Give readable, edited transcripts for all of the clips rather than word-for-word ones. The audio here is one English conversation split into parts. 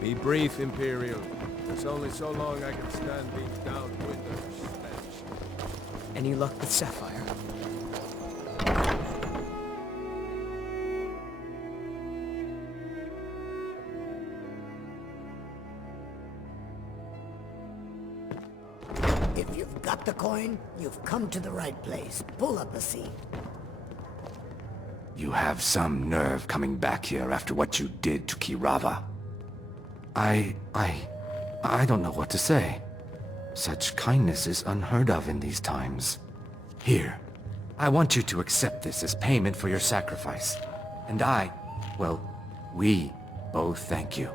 Be brief, Imperial. There's only so long I can stand being down winter stench. Any luck with Sapphire? If you've got the coin, you've come to the right place. Pull up a seat. You have some nerve coming back here after what you did to Kirava. I don't know what to say. Such kindness is unheard of in these times. Here, I want you to accept this as payment for your sacrifice. And we both thank you.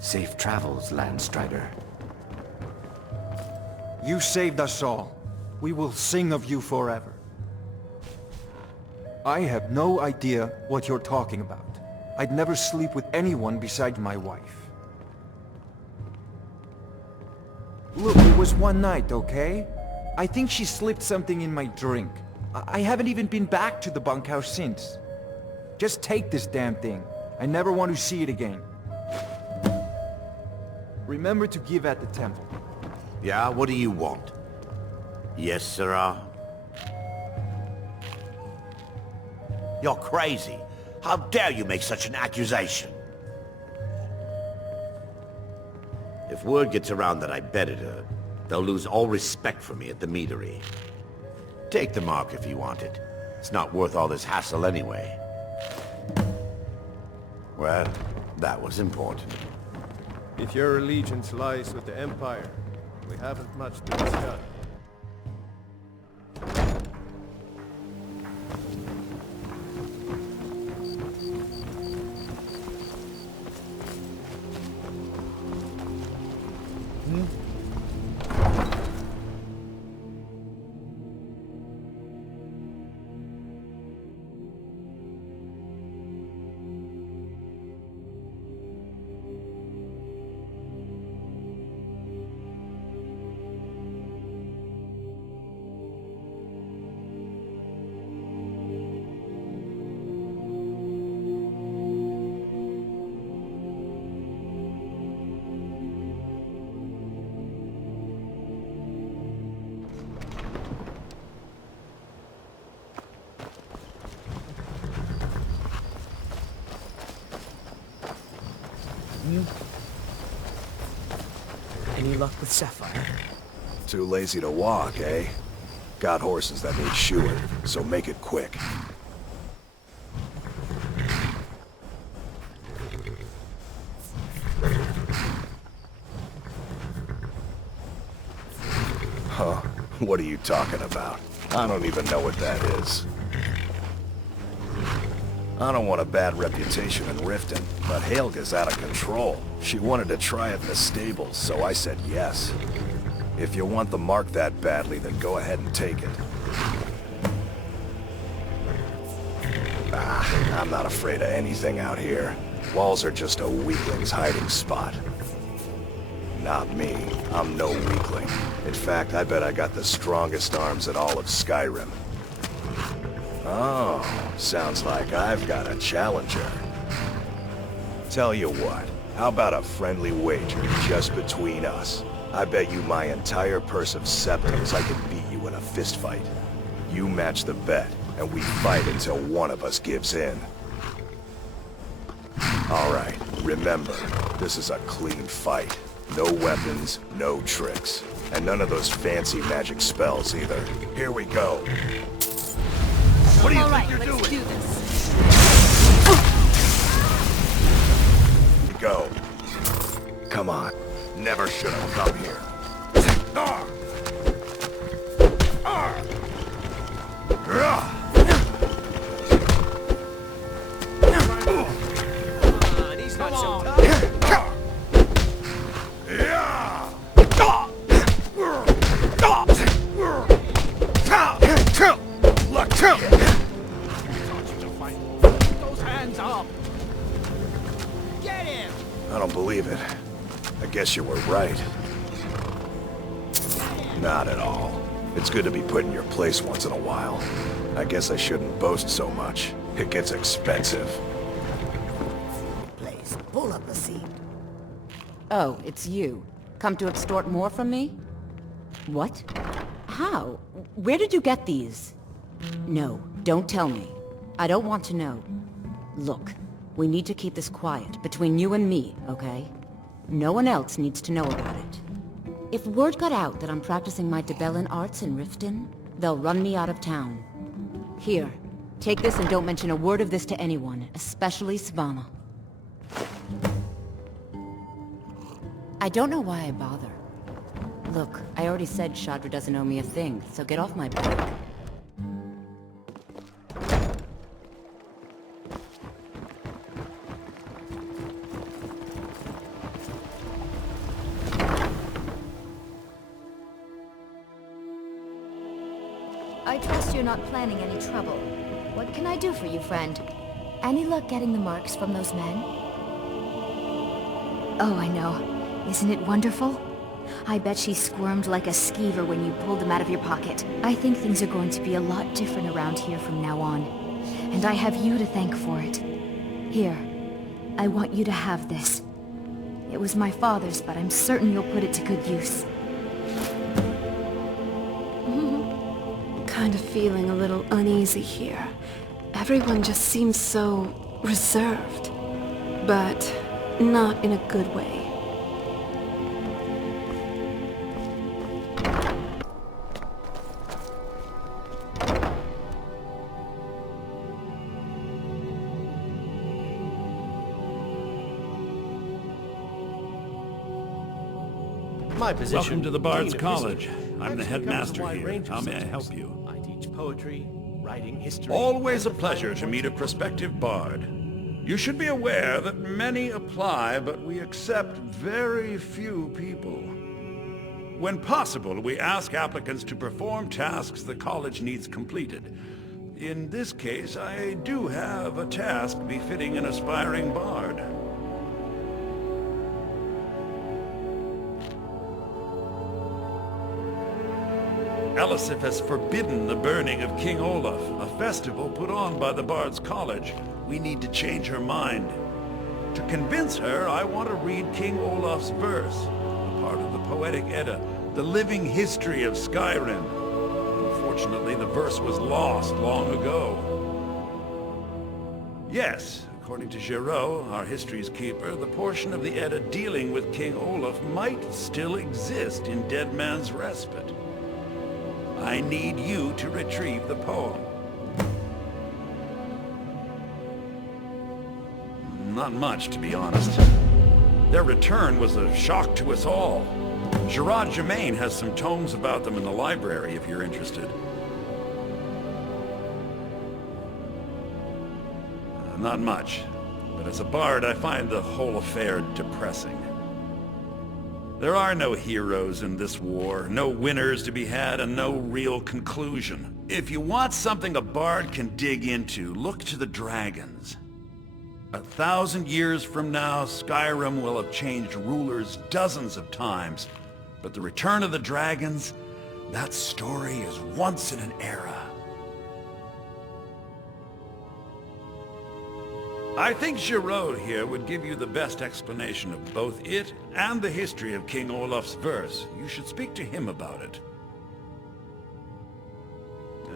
Safe travels, Landstrider. You saved us all. We will sing of you forever. I have no idea what you're talking about. I'd never sleep with anyone besides my wife. Look, it was one night, okay? I think she slipped something in my drink. I haven't even been back to the bunkhouse since. Just take this damn thing. I never want to see it again. Remember to give at the temple. Yeah, what do you want? Yes, sirrah? You're crazy. How dare you make such an accusation? If word gets around that I betted her, they'll lose all respect for me at the meadery. Take the mark if you want it. It's not worth all this hassle anyway. Well, that was important. If your allegiance lies with the Empire, we haven't much to discuss. Any luck with Sapphire? Too lazy to walk, eh? Got horses that need shoeing, so make it quick. Huh? What are you talking about? I don't even know what that is. I don't want a bad reputation in Riften, but Helga's out of control. She wanted to try it in the stables, so I said yes. If you want the mark that badly, then go ahead and take it. I'm not afraid of anything out here. Walls are just a weakling's hiding spot. Not me. I'm no weakling. In fact, I bet I got the strongest arms in all of Skyrim. Oh, sounds like I've got a challenger. Tell you what, how about a friendly wager just between us? I bet you my entire purse of septims I can beat you in a fistfight. You match the bet, and we fight until one of us gives in. Alright, remember, this is a clean fight. No weapons, no tricks. And none of those fancy magic spells either. Here we go. What do you think you're doing? Do this. Go. Come on. Never should have come here. He's not so tough. Those hands up. Get him. I don't believe it. I guess you were right. Not at all. It's good to be put in your place once in a while. I guess I shouldn't boast so much. It gets expensive. Place. Pull up a seat. Oh, it's you. Come to extort more from me? What? How? Where did you get these? No, don't tell me. I don't want to know. Look, we need to keep this quiet, between you and me, okay? No one else needs to know about it. If word got out that I'm practicing my Debellan arts in Riften, they'll run me out of town. Here, take this and don't mention a word of this to anyone, especially Svanna. I don't know why I bother. Look, I already said Shadra doesn't owe me a thing, so get off my back. I trust you're not planning any trouble. What can I do for you, friend? Any luck getting the marks from those men? Oh, I know. Isn't it wonderful? I bet she squirmed like a skeever when you pulled them out of your pocket. I think things are going to be a lot different around here from now on. And I have you to thank for it. Here, I want you to have this. It was my father's, but I'm certain you'll put it to good use. Kind of feeling a little uneasy here. Everyone just seems so reserved, but not in a good way. My position. Welcome to the Bard's Dean of College. History. I'm the Actually covers headmaster wide here. range of How may I subjects. help you? I teach poetry, writing, history. Always a and the pleasure fine to meet a arts. prospective bard. You should be aware that many apply, but we accept very few people. When possible, we ask applicants to perform tasks the college needs completed. In this case, I do have a task befitting an aspiring bard. Elisif has forbidden the burning of King Olaf, a festival put on by the Bard's College. We need to change her mind. To convince her, I want to read King Olaf's verse, a part of the Poetic Edda, the living history of Skyrim. Unfortunately, the verse was lost long ago. Yes, according to Giraud, our history's keeper, the portion of the Edda dealing with King Olaf might still exist in Dead Man's Respite. I need you to retrieve the poem. Not much, to be honest. Their return was a shock to us all. Gerard Germain has some tomes about them in the library, if you're interested. Not much, but as a bard, I find the whole affair depressing. There are no heroes in this war, no winners to be had, and no real conclusion. If you want something a bard can dig into, look to the dragons. 1,000 years from now, Skyrim will have changed rulers dozens of times, but the return of the dragons, that story is once in an era. I think Giraud here would give you the best explanation of both it and the history of King Olaf's verse. You should speak to him about it.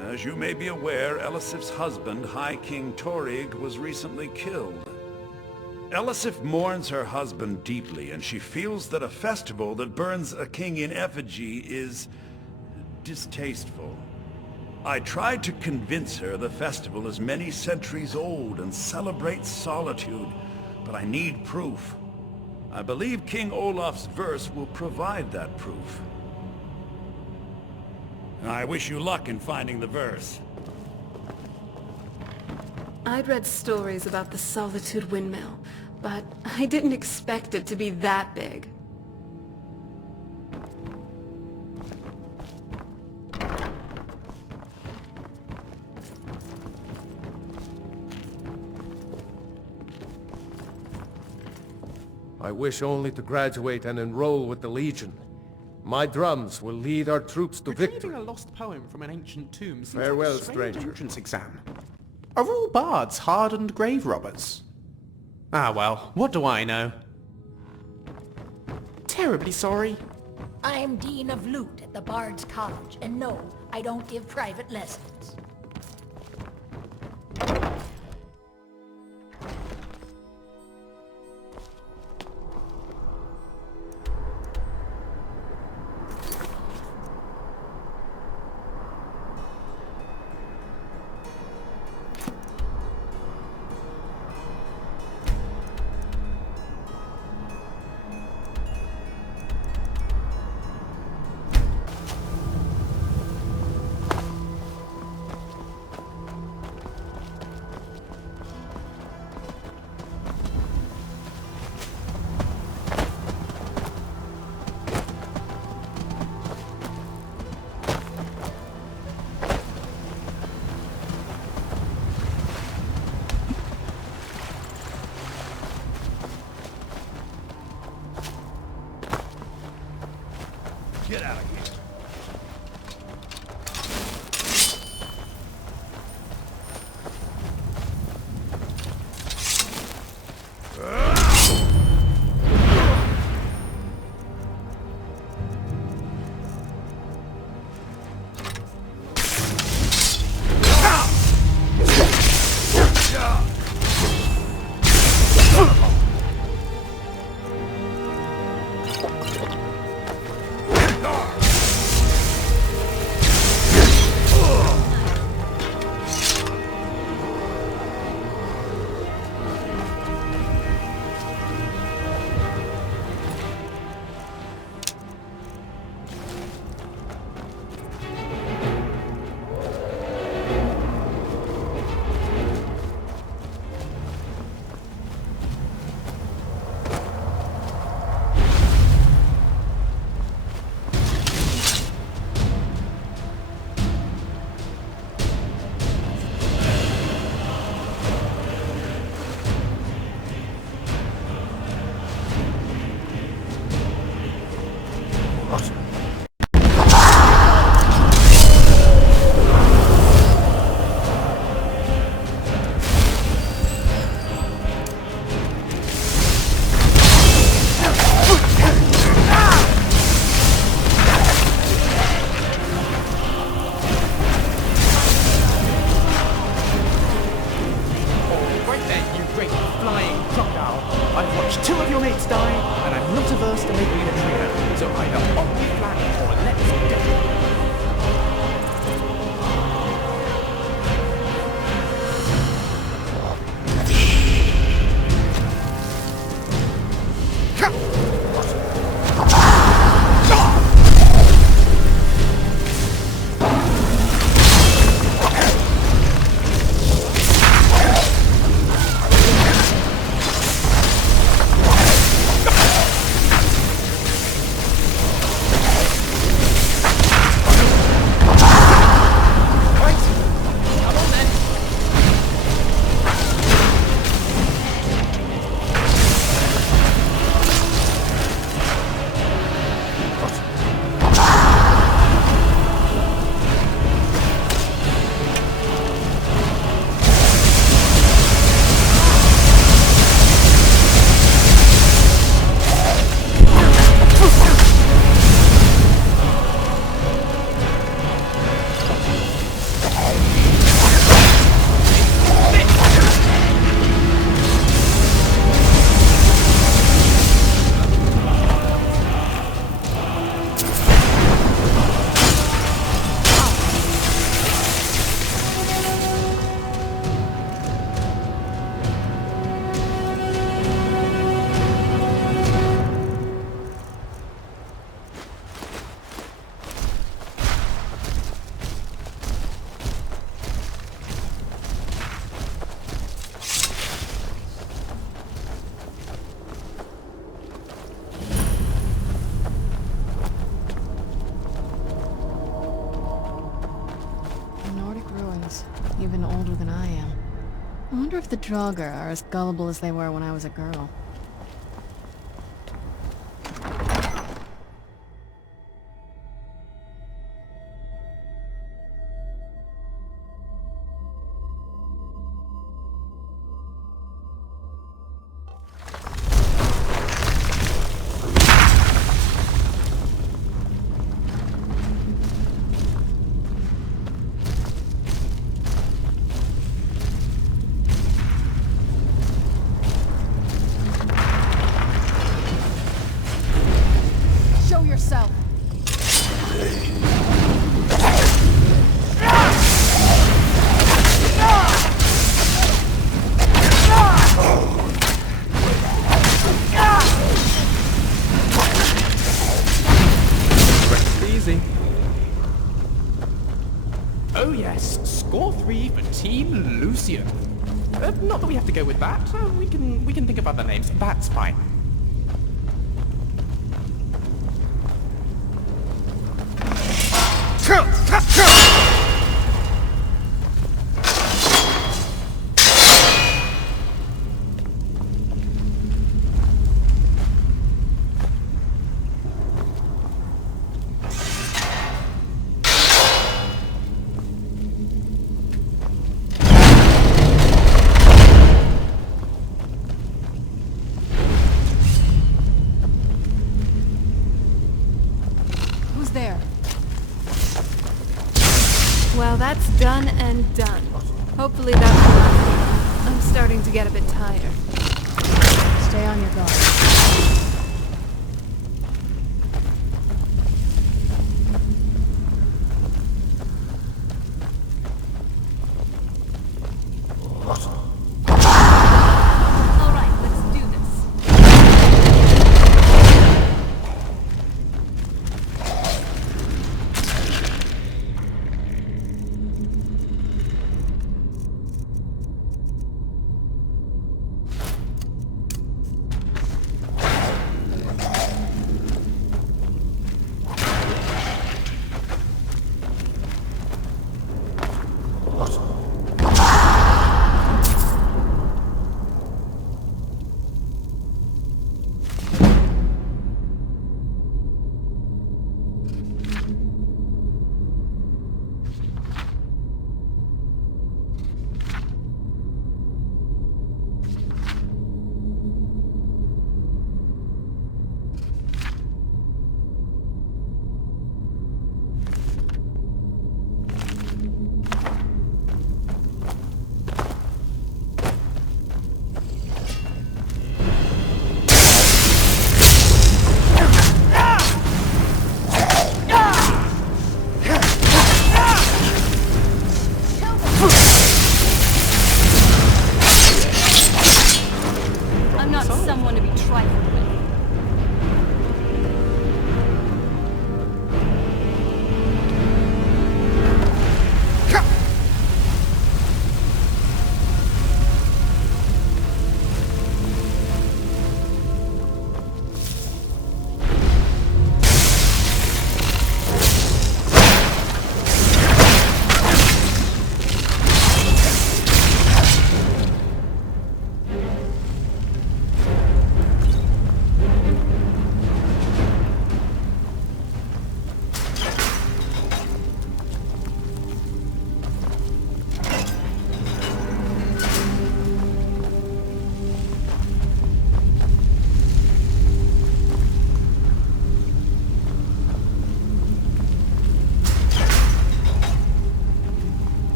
As you may be aware, Elisif's husband, High King Torrig, was recently killed. Elisif mourns her husband deeply, and she feels that a festival that burns a king in effigy is distasteful. I tried to convince her the festival is many centuries old and celebrates solitude, but I need proof. I believe King Olaf's verse will provide that proof. I wish you luck in finding the verse. I'd read stories about the Solitude Windmill, but I didn't expect it to be that big. I wish only to graduate and enroll with the Legion. My drums will lead our troops to Retrieving victory. a lost poem from an ancient tomb seems Farewell, like a strange stranger. entrance exam. Are all bards hardened grave robbers? Ah well, what do I know? Terribly sorry. I'm Dean of Lute at the Bard's College, and no, I don't give private lessons. Get out of here. Even older than I am. I wonder if the Draugr are as gullible as they were when I was a girl. Oh yes, score 3 for Team Lucian. Not that we have to go with that. We can think of other names. That's fine. Who's there? Well, that's done and done. Hopefully that's enough. I'm starting to get a bit tired. Stay on your guard. All right, let's do this. I'm not someone to be trifled with.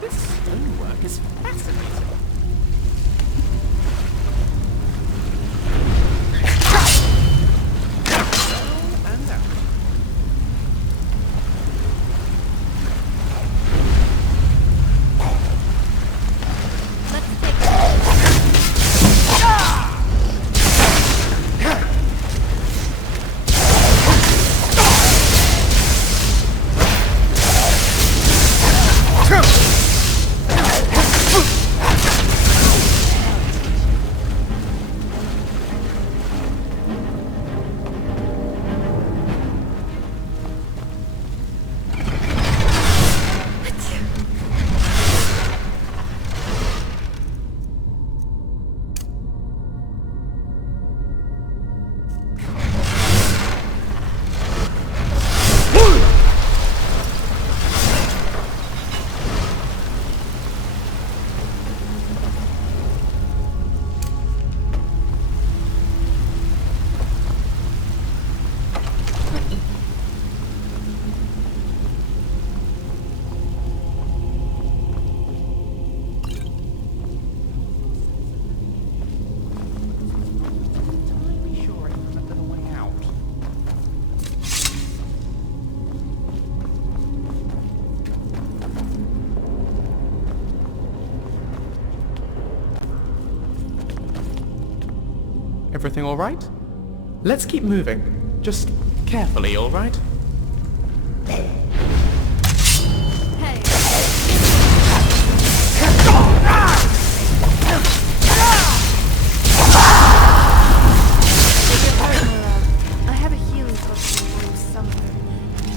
This stonework is fascinating. And out. Everything all right? Let's keep moving. Just carefully, all right? Hey. I have a healing potion for you somewhere.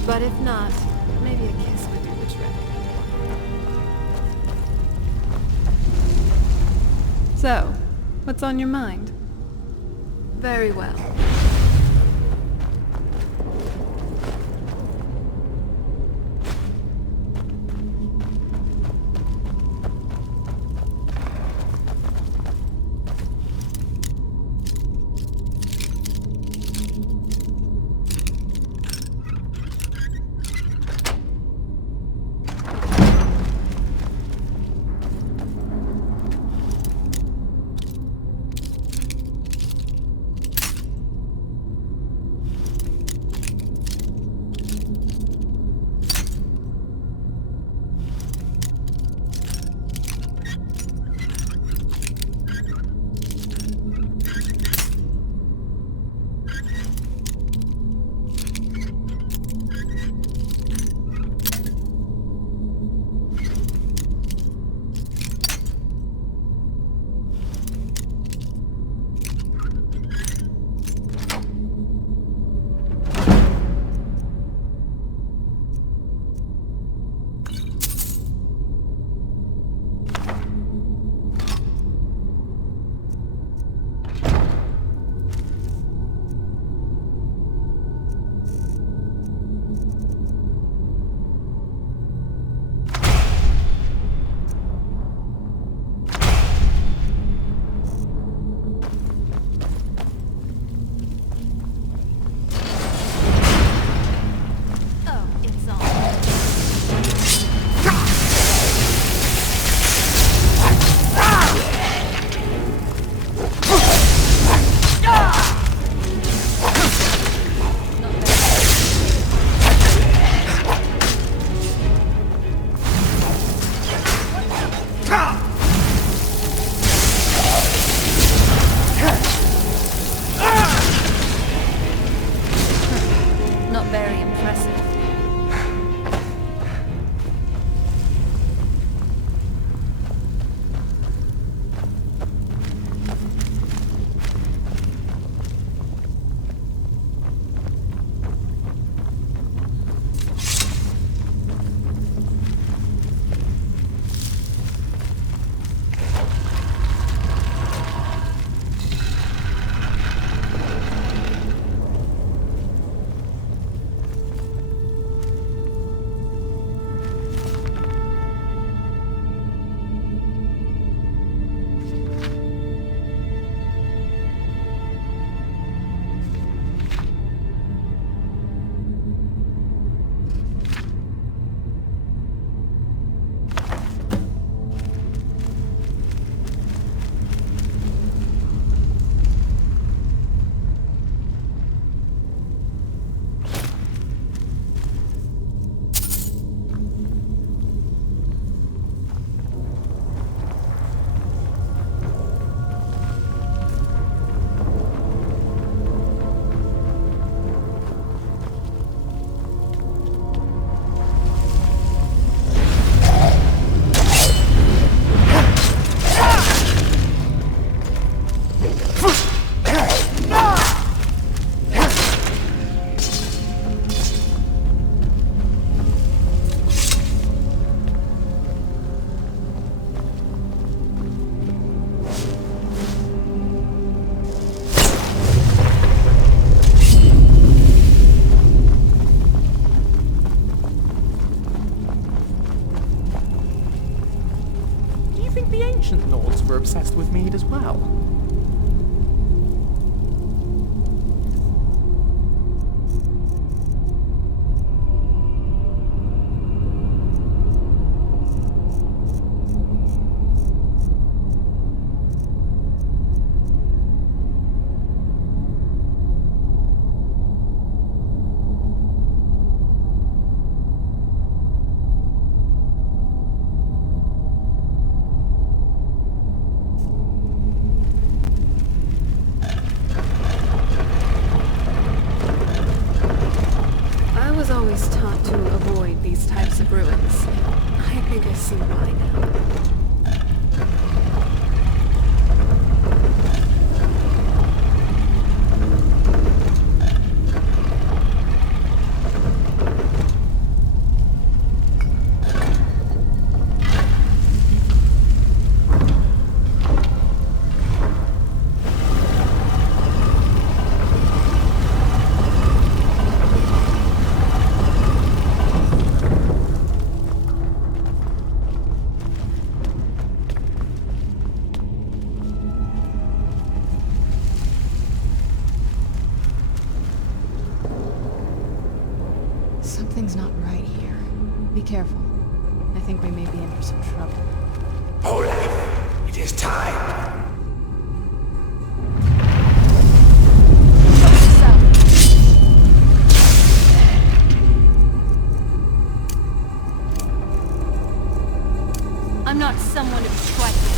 But if not, maybe a kiss would do the trick. So, what's on your mind? Very well. were obsessed with mead as well. these types of ruins. I think I see why now. Something's not right here. Be careful. I think we may be in for some trouble. Olaf, it is time. I'm not someone to be trifled.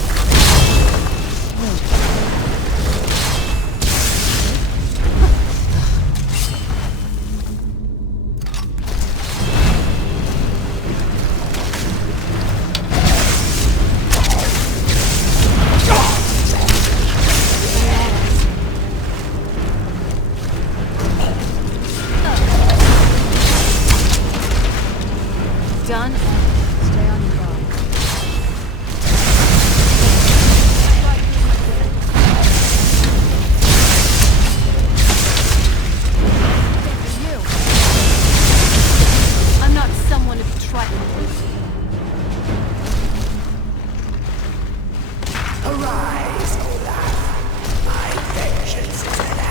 Done? Stay on your guard. I'm not someone to be trifled with. Arise, Olaf. My vengeance is at hand.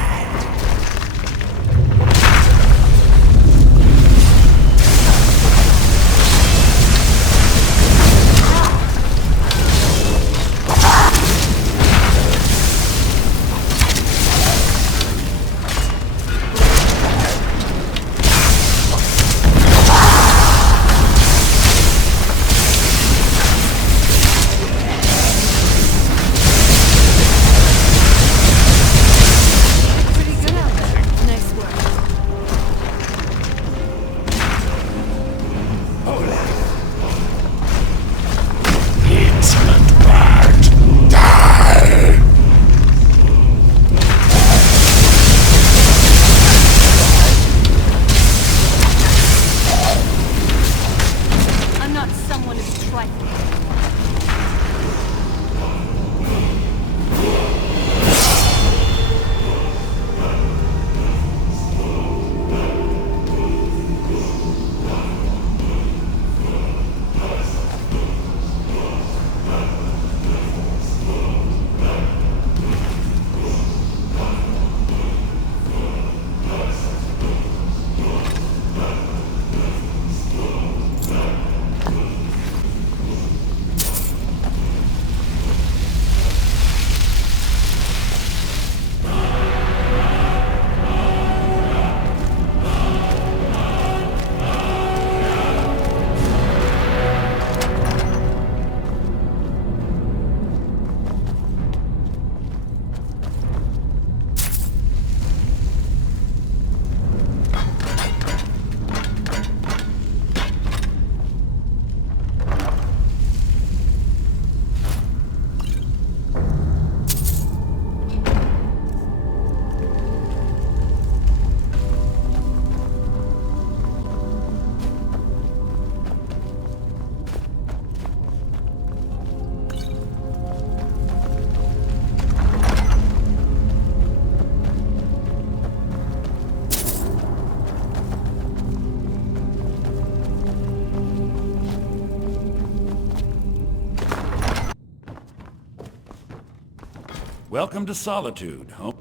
Welcome to Solitude. Oh.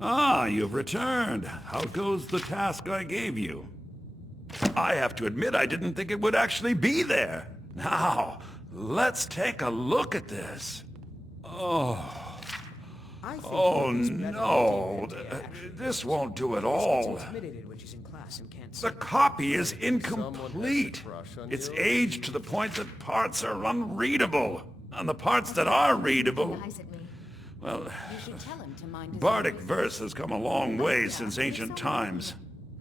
Ah, you've returned. How goes the task I gave you? I have to admit I didn't think it would actually be there. Now, let's take a look at this. Oh. Oh no. This won't do at all. The copy is incomplete. It's aged to the point that parts are unreadable. And the parts that are readable... Well, bardic verse has come a long way since ancient times.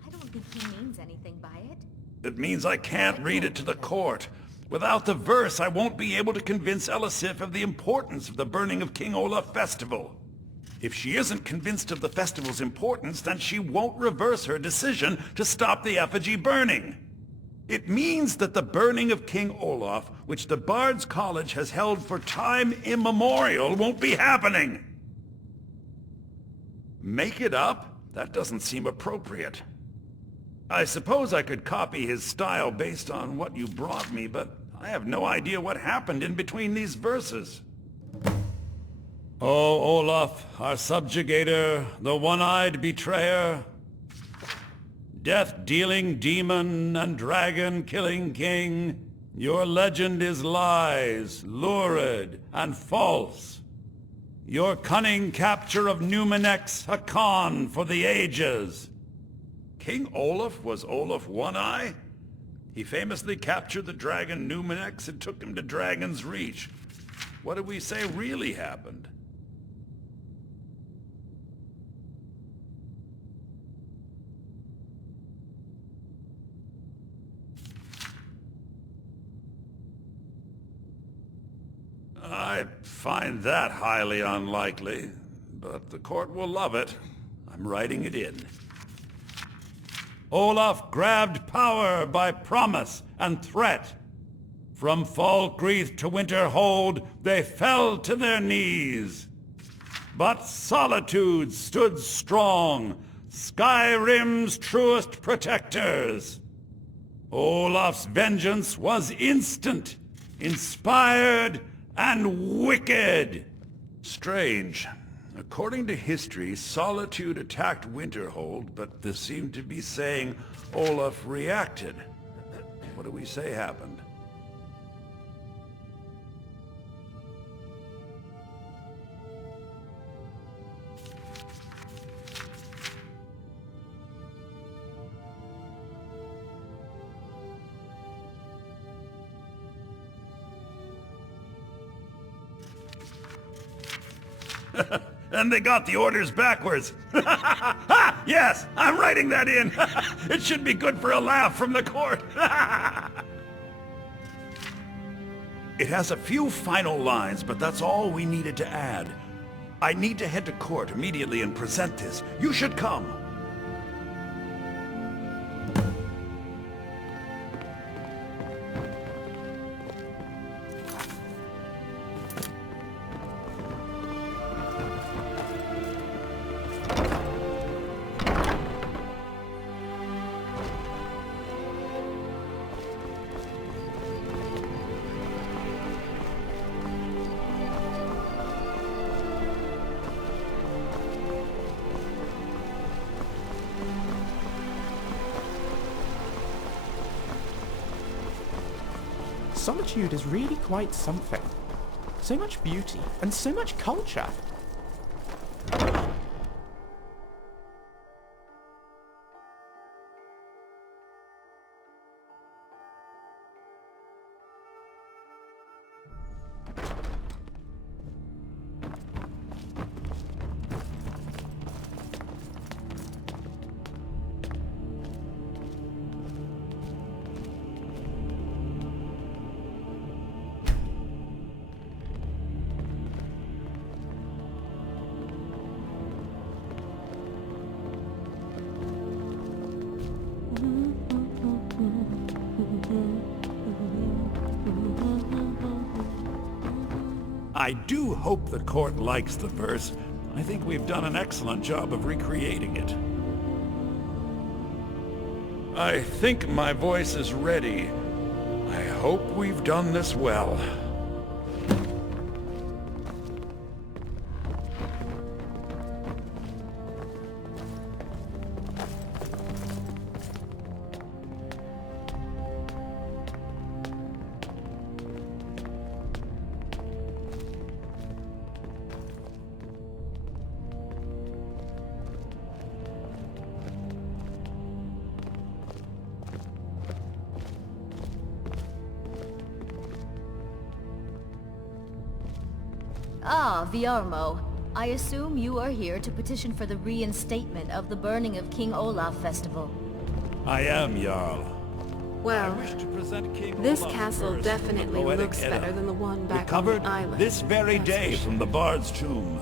I don't think he means anything by it. It means I can't read it to the court. Without the verse, I won't be able to convince Elisif of the importance of the burning of King Olaf festival. If she isn't convinced of the festival's importance, then she won't reverse her decision to stop the effigy burning. It means that the burning of King Olaf, which the Bard's College has held for time immemorial, won't be happening. Make it up? That doesn't seem appropriate. I suppose I could copy his style based on what you brought me, but I have no idea what happened in between these verses. Oh, Olaf, our subjugator, the one-eyed betrayer, death-dealing demon and dragon-killing king, your legend is lies, lurid, and false. Your cunning capture of Numenex, a con for the ages. King Olaf was Olaf One-Eye? He famously captured the dragon Numenex and took him to Dragon's Reach. What do we say really happened? I find that highly unlikely, but the court will love it. I'm writing it in. Olaf grabbed power by promise and threat. From Falkreath to Winterhold, they fell to their knees. But Solitude stood strong, Skyrim's truest protectors. Olaf's vengeance was instant, inspired, and wicked. Strange. According to history, Solitude attacked Winterhold, but this seemed to be saying Olaf reacted. What do we say happened? And they got the orders backwards. Ha! Yes, I'm writing that in. It should be good for a laugh from the court. It has a few final lines, but that's all we needed to add. I need to head to court immediately and present this. You should come. Solitude is really quite something. So much beauty and so much culture. I do hope the court likes the verse. I think we've done an excellent job of recreating it. I think my voice is ready. I hope we've done this well. Ah, Viarmo. I assume you are here to petition for the reinstatement of the burning of King Olaf Festival. I am, Jarl. Well, I wish to present King this Olaf castle first definitely in the Poetic looks Edda, better than the one back on recovered the island. this very That's day for from the Bard's tomb.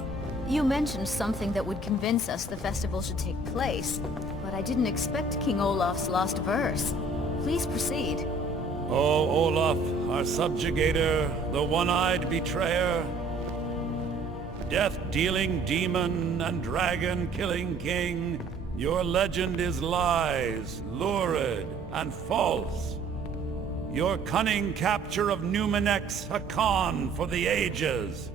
You mentioned something that would convince us the festival should take place, but I didn't expect King Olaf's lost verse. Please proceed. O Olaf, our subjugator, the one-eyed betrayer, death-dealing demon and dragon-killing king, your legend is lies, lurid, and false. Your cunning capture of Numenex, a con for the ages.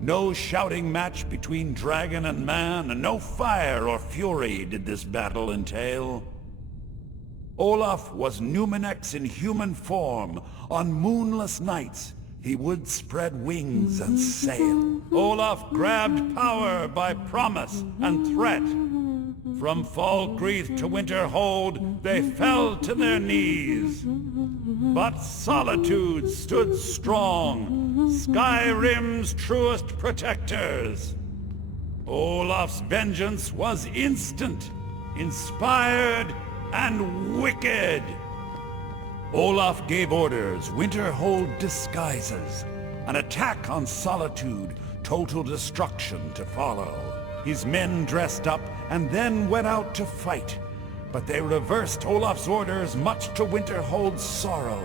No shouting match between dragon and man, and no fire or fury did this battle entail. Olaf was Numenex in human form. On moonless nights, he would spread wings and sail. Olaf grabbed power by promise and threat. From Falkreath to Winterhold, they fell to their knees. But Solitude stood strong, Skyrim's truest protectors. Olaf's vengeance was instant, inspired, and wicked. Olaf gave orders, Winterhold disguises, an attack on Solitude, total destruction to follow. His men dressed up and then went out to fight, but they reversed Olaf's orders much to Winterhold's sorrow.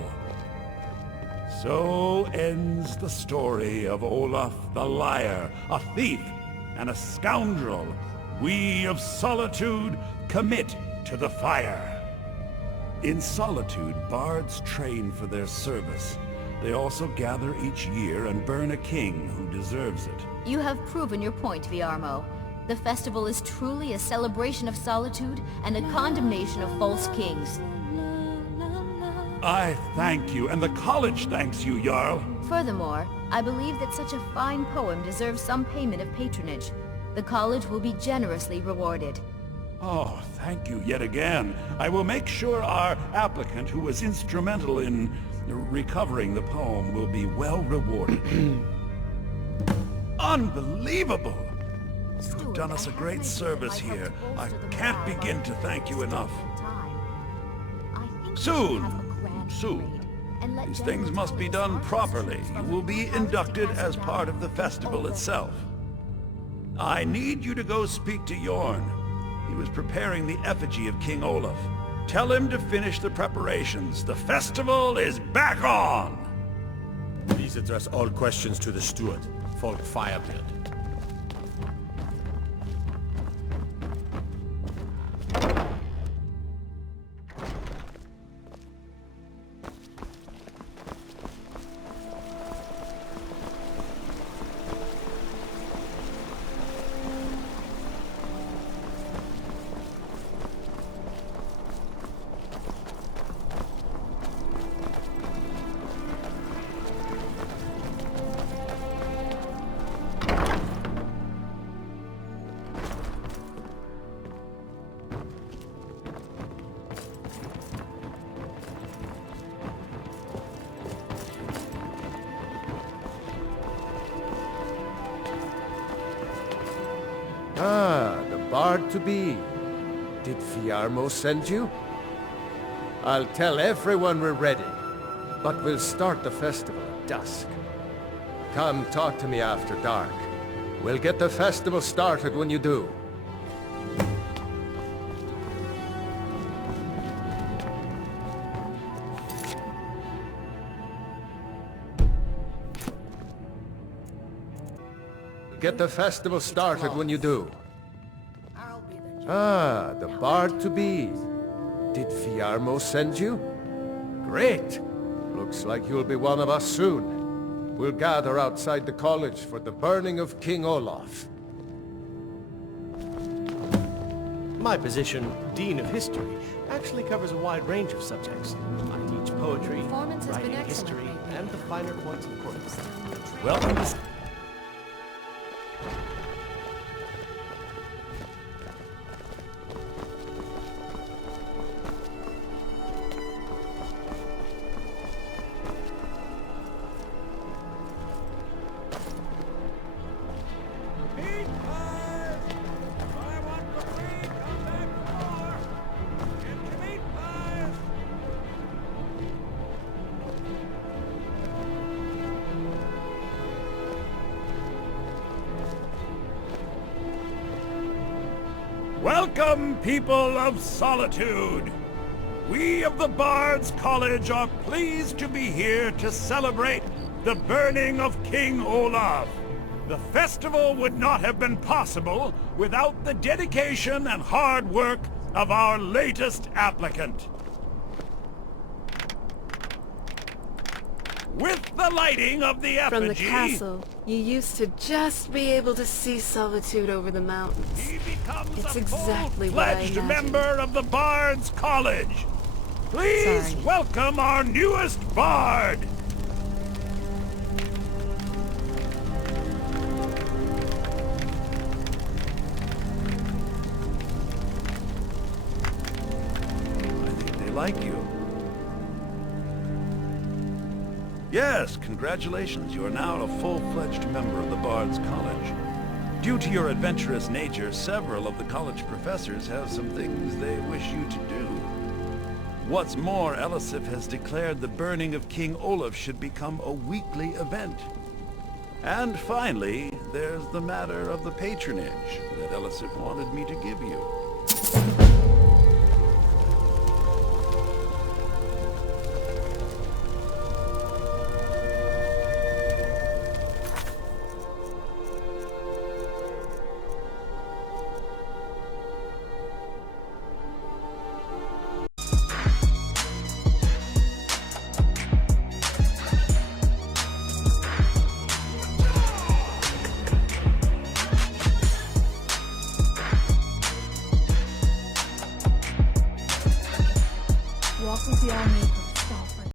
So ends the story of Olaf the Liar, a thief and a scoundrel. We of Solitude commit to the fire. In Solitude, bards train for their service. They also gather each year and burn a king who deserves it. You have proven your point, Viarmo. The festival is truly a celebration of solitude and a condemnation of false kings. I thank you, and the college thanks you, Jarl. Furthermore, I believe that such a fine poem deserves some payment of patronage. The college will be generously rewarded. Oh, thank you yet again. I will make sure our applicant, who was instrumental in recovering the poem, will be well rewarded. Unbelievable! You've done us a great service here. I can't begin to thank you enough. Soon. These things must be done properly. You will be inducted as part of the festival itself. I need you to go speak to Yorn. He was preparing the effigy of King Olaf. Tell him to finish the preparations. The festival is back on! Please address all questions to the steward, Folk Firebeard. Ah, the bard to be. Did Viarmo send you? I'll tell everyone we're ready, but we'll start the festival at dusk. Come talk to me after dark. We'll get the festival started when you do. Get the festival started when you do. Ah, the bard to be. Did Viarmo send you? Great! Looks like you'll be one of us soon. We'll gather outside the college for the burning of King Olaf. My position, Dean of History, actually covers a wide range of subjects. I teach poetry, writing history, and the finer points of course. Welcome to... Welcome, people of Solitude. We of the Bards College are pleased to be here to celebrate the burning of King Olaf. The festival would not have been possible without the dedication and hard work of our latest applicant. With the lighting of the effigy... From the castle, you used to just be able to see Solitude over the mountains. It's exactly what I Pledged imagined. member of the Bards College. Please welcome our newest bard. I think they like you. Yes, congratulations. You are now a full-fledged member of the Bards College. Due to your adventurous nature, several of the college professors have some things they wish you to do. What's more, Elisif has declared the burning of King Olaf should become a weekly event. And finally, there's the matter of the patronage that Elisif wanted me to give you.